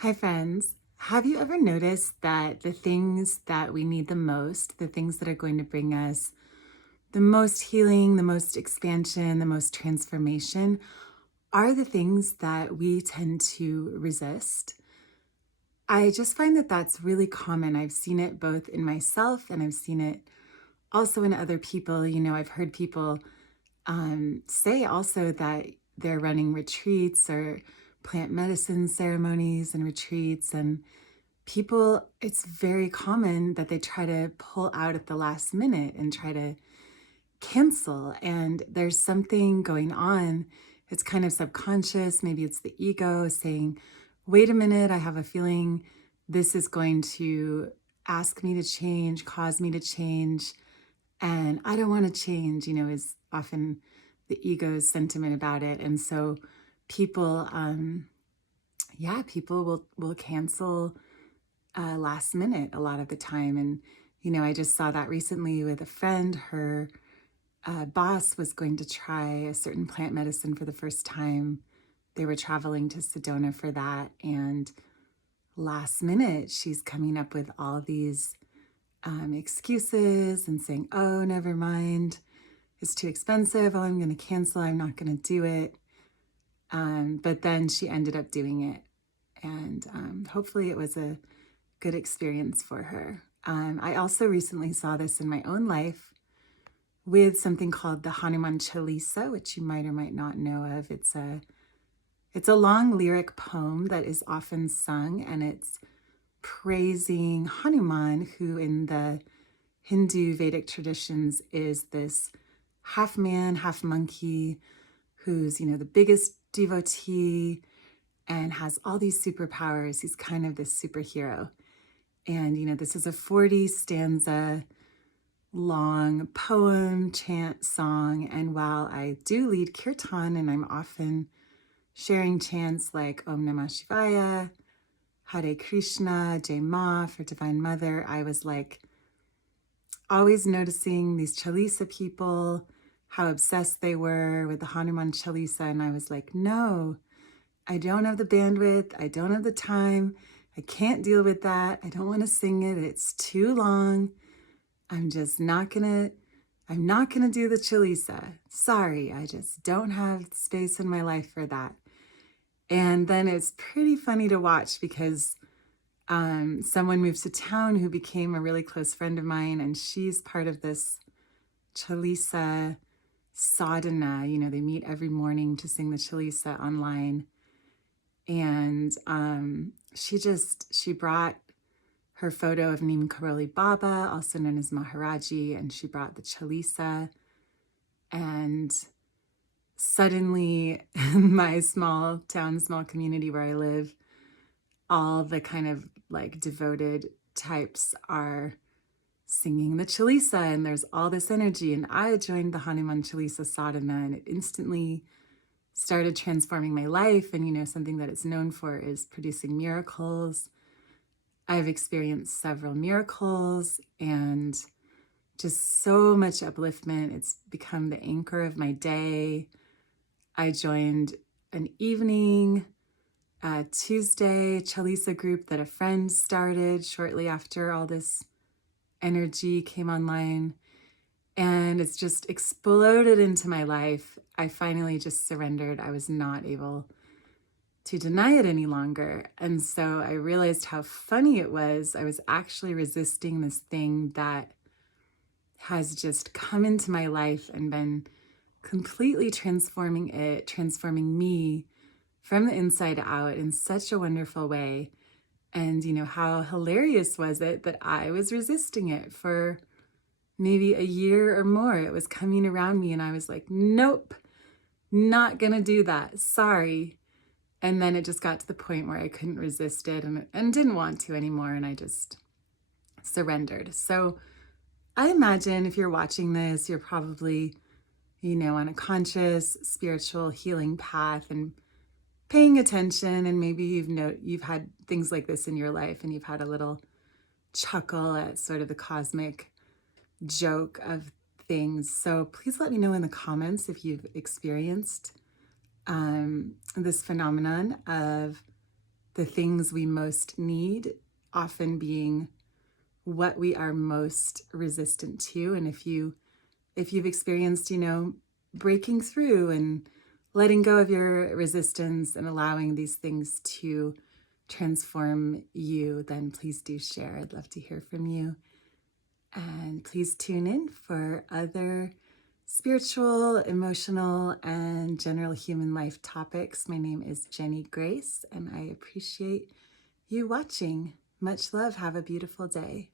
Hi, friends. Have you ever noticed that the things that we need the most, the things that are going to bring us the most healing, the most expansion, the most transformation, are the things that we tend to resist? I just find that that's really common. I've seen it both in myself and I've seen it also in other people. I've heard people say also that they're running retreats or plant medicine ceremonies and retreats, and people, it's very common that they try to pull out at the last minute and try to cancel. And there's something going on. It's kind of subconscious. Maybe it's the ego saying, wait a minute, I have a feeling this is going to ask me to change, cause me to change. And I don't want to change, is often the ego's sentiment about it. And so people, people will cancel last minute a lot of the time. And, I just saw that recently with a friend. Her boss was going to try a certain plant medicine for the first time. They were traveling to Sedona for that. And last minute, she's coming up with all these excuses and saying, oh, never mind. It's too expensive. Oh, I'm going to cancel. I'm not going to do it. But then she ended up doing it. And hopefully it was a good experience for her. I also recently saw this in my own life with something called the Hanuman Chalisa, which you might or might not know of. It's a long lyric poem that is often sung, and it's praising Hanuman, who in the Hindu Vedic traditions is this half man, half monkey, who's, the biggest devotee and has all these superpowers. He's kind of this superhero. And, this is a 40 stanza long poem, chant, song. And while I do lead kirtan, and I'm often sharing chants like Om Namah Shivaya, Hare Krishna, Jai Ma for Divine Mother, I was like always noticing these Chalisa people, how obsessed they were with the Hanuman Chalisa. And I was like, no, I don't have the bandwidth. I don't have the time. I can't deal with that. I don't want to sing it. It's too long. I'm not gonna do the Chalisa. Sorry, I just don't have space in my life for that. And then it's pretty funny to watch because someone moves to town who became a really close friend of mine, and she's part of this Chalisa sadhana. They meet every morning to sing the Chalisa online. And she brought her photo of Neem Karoli Baba, also known as Maharaji, and she brought the Chalisa. And suddenly, in my small town, small community where I live, all the kind of like devoted types are singing the Chalisa, and there's all this energy. And I joined the Hanuman Chalisa sadhana, and it instantly started transforming my life. And, something that it's known for is producing miracles. I've experienced several miracles and just so much upliftment. It's become the anchor of my day. I joined an evening Tuesday Chalisa group that a friend started shortly after all this energy came online. And it's just exploded into my life. I finally just surrendered. I was not able to deny it any longer. And so I realized how funny it was. I was actually resisting this thing that has just come into my life and been completely transforming me from the inside out in such a wonderful way. And, how hilarious was it that I was resisting it for maybe a year or more. It was coming around me and I was like, nope, not gonna do that. Sorry. And then it just got to the point where I couldn't resist it and didn't want to anymore. And I just surrendered. So I imagine if you're watching this, you're probably, on a conscious spiritual healing path and paying attention. And maybe you've had things like this in your life and you've had a little chuckle at sort of the cosmic joke of things. So please let me know in the comments if you've experienced this phenomenon of the things we most need often being what we are most resistant to. And if you've experienced, breaking through and letting go of your resistance and allowing these things to transform you, then please do share. I'd love to hear from you. And please tune in for other spiritual, emotional, and general human life topics. My name is Jenny Grace, and I appreciate you watching. Much love. Have a beautiful day.